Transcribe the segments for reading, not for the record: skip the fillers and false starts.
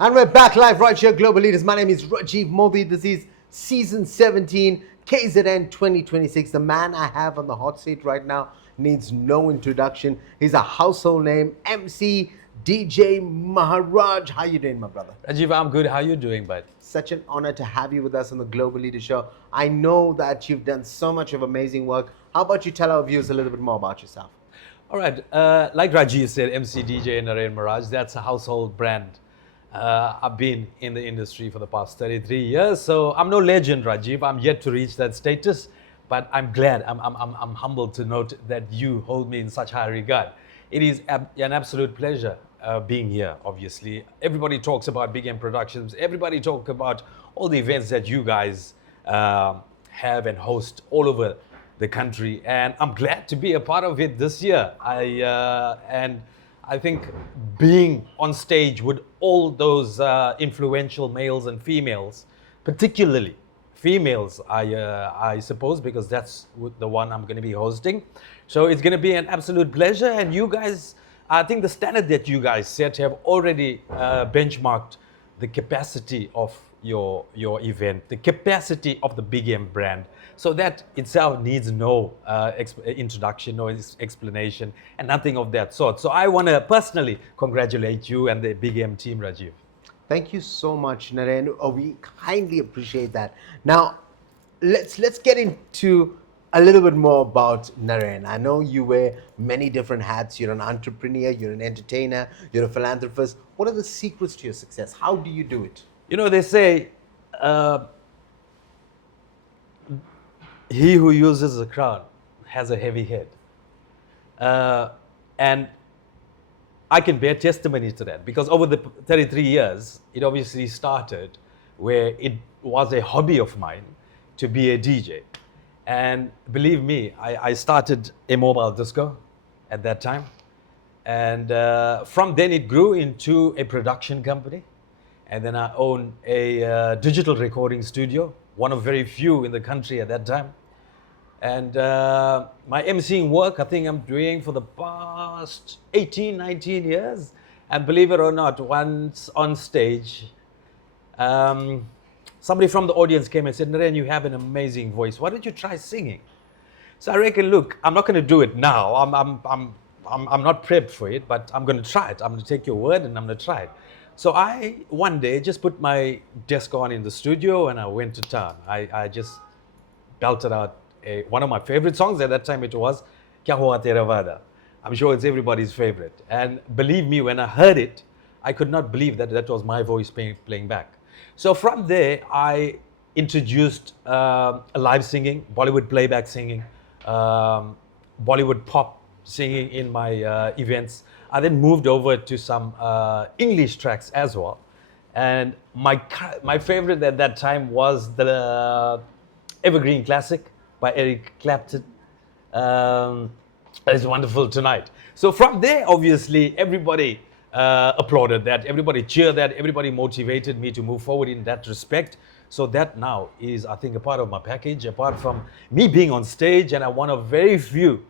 And we're back live right here, Global Leaders. My name is Rajiv Mothie. This is season 17, KZN 2026. The man I have on the hot seat right now needs no introduction. He's a household name, MC, DJ Maharaj. How you doing, my brother? Rajiv, I'm good. How you doing, bud? Such an honor to have you with us on the Global Leader Show. I know that you've done so much of amazing work. How about you tell our viewers a little bit more about yourself? All right. Like Rajiv said, MC, DJ, Naren, Mirage, that's a household brand. I've been in the industry for the past 33 years, so I'm no legend, Rajiv. I'm yet to reach that status, but I'm glad, I'm humbled to note that you hold me in such high regard. It is an absolute pleasure being here, obviously. Everybody talks about Big M Productions. Everybody talks about all the events that you guys have and host all over the country, and I'm glad to be a part of it this year. I think being on stage with all those influential males and females, particularly females, I suppose, because that's the one I'm going to be hosting. So it's going to be an absolute pleasure. And you guys, I think the standard that you guys set have already benchmarked the capacity of your event, the capacity of the Big M brand. So that itself needs no introduction, no explanation, and nothing of that sort. So I want to personally congratulate you and the Big M team, Rajiv. Thank you so much, Naren. We kindly appreciate that. Now, let's get into a little bit more about Naren. I know you wear many different hats. You're an entrepreneur, you're an entertainer, you're a philanthropist. What are the secrets to your success? How do you do it? You know, they say, he who uses a crown has a heavy head. And I can bear testimony to that because over the 33 years, it obviously started where it was a hobby of mine to be a DJ. And believe me, I started a mobile disco at that time. And from then it grew into a production company. And then I own a digital recording studio, one of very few in the country at that time. And my MCing work, I think I'm doing for the past 18, 19 years. And believe it or not, once on stage, somebody from the audience came and said, Naren, you have an amazing voice. Why don't you try singing? So I reckon, look, I'm not going to do it now. I'm not prepped for it, but I'm going to try it. I'm going to take your word and I'm going to try it. So I, one day, just put my desk on in the studio and I went to town. I just belted out one of my favorite songs at that time. It was Kya Hua Tera Vada. I'm sure it's everybody's favorite. And believe me, when I heard it, I could not believe that that was my voice playing back. So from there, I introduced live singing, Bollywood playback singing, Bollywood pop singing in my events. I then moved over to some English tracks as well. And my favorite at that time was the Evergreen Classic by Eric Clapton. It's Wonderful Tonight. So from there, obviously, everybody applauded that, everybody cheered that, everybody motivated me to move forward in that respect. So that now is, I think, a part of my package, apart from me being on stage, and I'm one of very few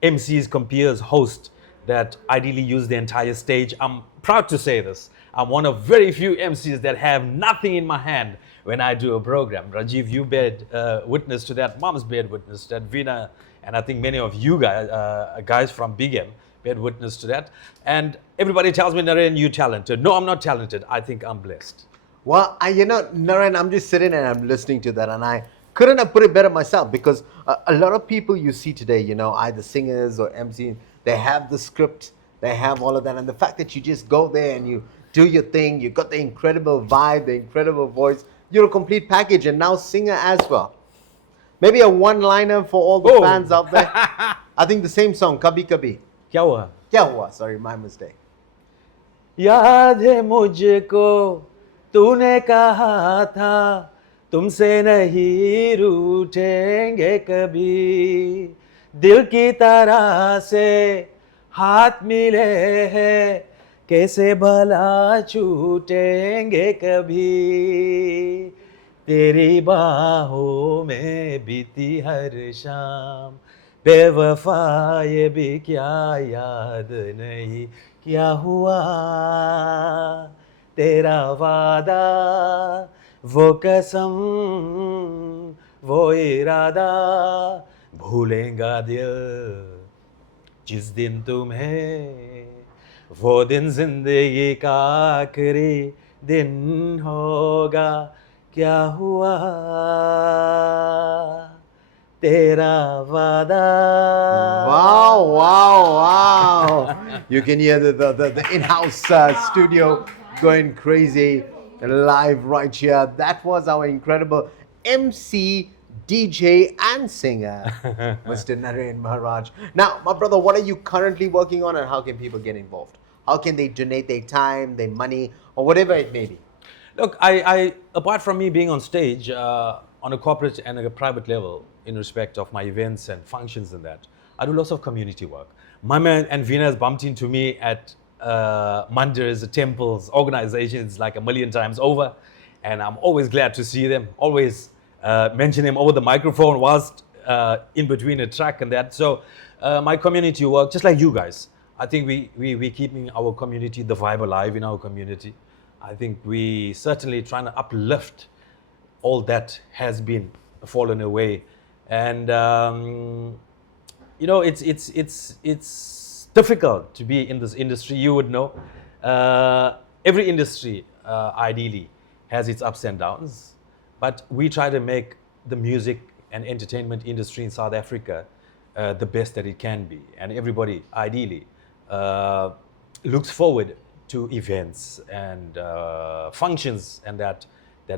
MCs, compeers, hosts that ideally use the entire stage. I'm proud to say this. I'm one of very few MCs that have nothing in my hand when I do a program. Rajiv, you bear witness to that. Mom's bear witness to that. Vina, and I think many of you guys from Big M bear witness to that. And everybody tells me, Naren, you're talented. No, I'm not talented. I think I'm blessed. Well, Naren, I'm just sitting and I'm listening to that, and I couldn't have put it better myself, because a lot of people you see today, either singers or MCs, they have the script, they have all of that, and the fact that you just go there and you do your thing, you got the incredible vibe, the incredible voice, you're a complete package, and now singer as well. Maybe a one-liner for all the fans out there. I think the same song, Kabhi Kabhi. Kya hua? Kya hua? Sorry, my mistake. याद है मुझको तूने कहा था तुमसे नहीं रूठेंगे कभी दिल की तरह से हाथ मिले हैं कैसे भला छूटेंगे कभी तेरी बाहों में बीती हर शाम बेवफा ये भी क्या याद नहीं क्या हुआ तेरा वादा वो कसम वो इरादा भूलेगा दिल जिस दिन तुम्हें वो दिन जिंदगी का आखिरी दिन होगा क्या हुआ तेरा वादा Wow, wow, wow. You can hear the in-house studio going crazy live right here. That was our incredible MC, DJ, and singer, Mr. Naren Maharaj. Now, my brother, what are you currently working on and how can people get involved? How can they donate their time, their money, or whatever it may be? Look, I apart from me being on stage on a corporate and a private level in respect of my events and functions and that, I do lots of community work. Mama and Veena has bumped into me at mandirs, temples, organizations like a million times over, and I'm always glad to see them. Always mention them over the microphone whilst in between a track and that. So my community work, just like you guys, I think we keeping our community, the vibe alive in our community. I think we certainly trying to uplift all that has been fallen away, and you know it's difficult to be in this industry. You would know, every industry ideally has its ups and downs, but we try to make the music and entertainment industry in South Africa the best that it can be, and everybody ideally looks forward to events and functions and that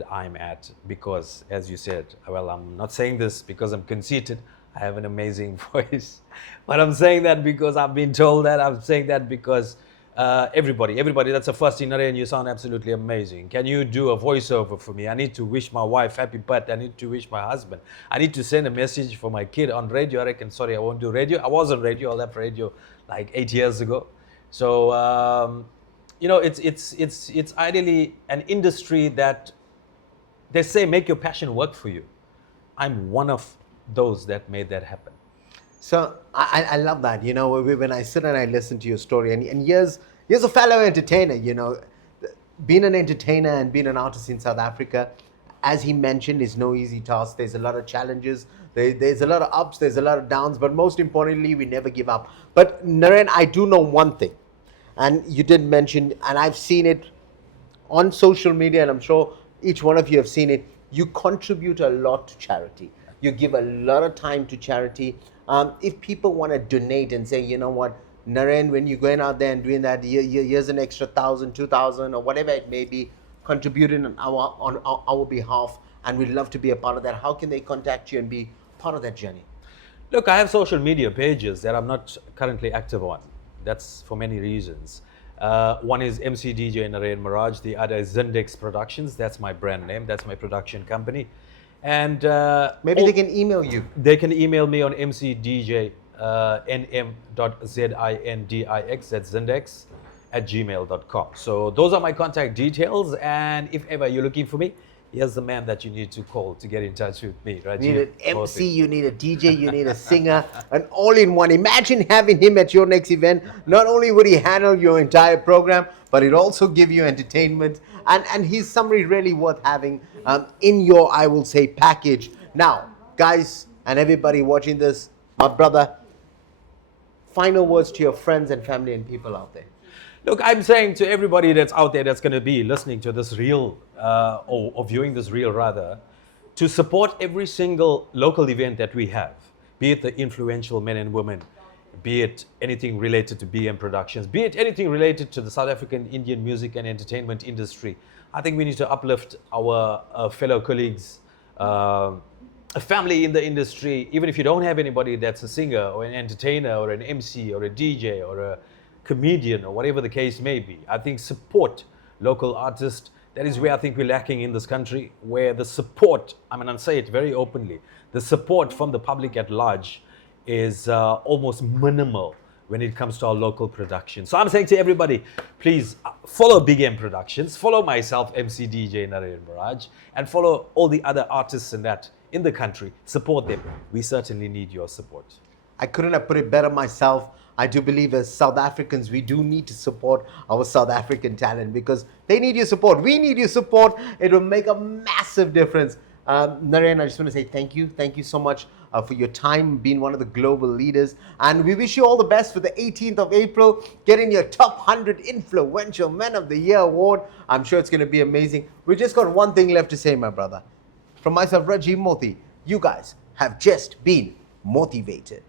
I'm at, because as you said, well, I'm not saying this because I'm conceited, I have an amazing voice, but I'm saying that because I've been told that. I'm saying that because everybody, that's the first thing. Naren, you sound absolutely amazing. Can you do a voiceover for me? I need to wish my wife happy birthday. I need to wish my husband. I need to send a message for my kid on radio. I reckon, sorry, I won't do radio. I was on radio. I left radio like 8 years ago. So you know, it's ideally an industry that they say make your passion work for you. I'm one of those that made that happen. So I love that. You know, when I sit and I listen to your story, and here's a fellow entertainer. You know, being an entertainer and being an artist in South Africa, as he mentioned, is no easy task. There's a lot of challenges. There's a lot of ups. There's a lot of downs. But most importantly, we never give up. But Naren, I do know one thing, and you did mention, and I've seen it on social media, and I'm sure each one of you have seen it. You contribute a lot to charity. You give a lot of time to charity. If people want to donate and say, you know what, Naren, when you're going out there and doing that, here's an extra 1,000, 2,000, or whatever it may be, contributing on our behalf, and we'd love to be a part of that. How can they contact you and be part of that journey? Look, I have social media pages that I'm not currently active on. That's for many reasons. One is MC DJ Naren Maharaj. The other is Zindex Productions. That's my brand name. That's my production company. And maybe they can email you. They can email me on mcdj.nm.zindix, that's Zindex, @gmail.com. So those are my contact details. And if ever you're looking for me, here's the man that you need to call to get in touch with me. Rajiv You need an MC, Mothie. you need a DJ, you need a singer, an all-in-one. Imagine having him at your next event. Not only would he handle your entire program, but he'd also give you entertainment. And he's somebody really worth having in your, I will say, package. Now, guys and everybody watching this, my brother, final words to your friends and family and people out there. Look, I'm saying to everybody that's out there that's going to be listening to this reel, or viewing this reel rather, to support every single local event that we have, be it the influential men and women, be it anything related to BM Productions, be it anything related to the South African Indian music and entertainment industry. I think we need to uplift our fellow colleagues, a family in the industry, even if you don't have anybody that's a singer or an entertainer or an MC or a DJ or a comedian or whatever the case may be. I think support local artists. That is where I think we're lacking in this country, where the support, I mean, I'll say it very openly, the support from the public at large is almost minimal when it comes to our local production. So I'm saying to everybody, please follow Big M Productions, follow myself, MC DJ Naren Maharaj, and follow all the other artists in the country. Support them. We certainly need your support. I couldn't have put it better myself. I do believe as South Africans, we do need to support our South African talent because they need your support. We need your support. It will make a massive difference. Naren, I just want to say thank you. Thank you so much for your time, being one of the global leaders. And we wish you all the best for the 18th of April, getting your top 100 Influential Men of the Year award. I'm sure it's going to be amazing. We just got one thing left to say, my brother. From myself, Rajiv Mothie, you guys have just been motivated.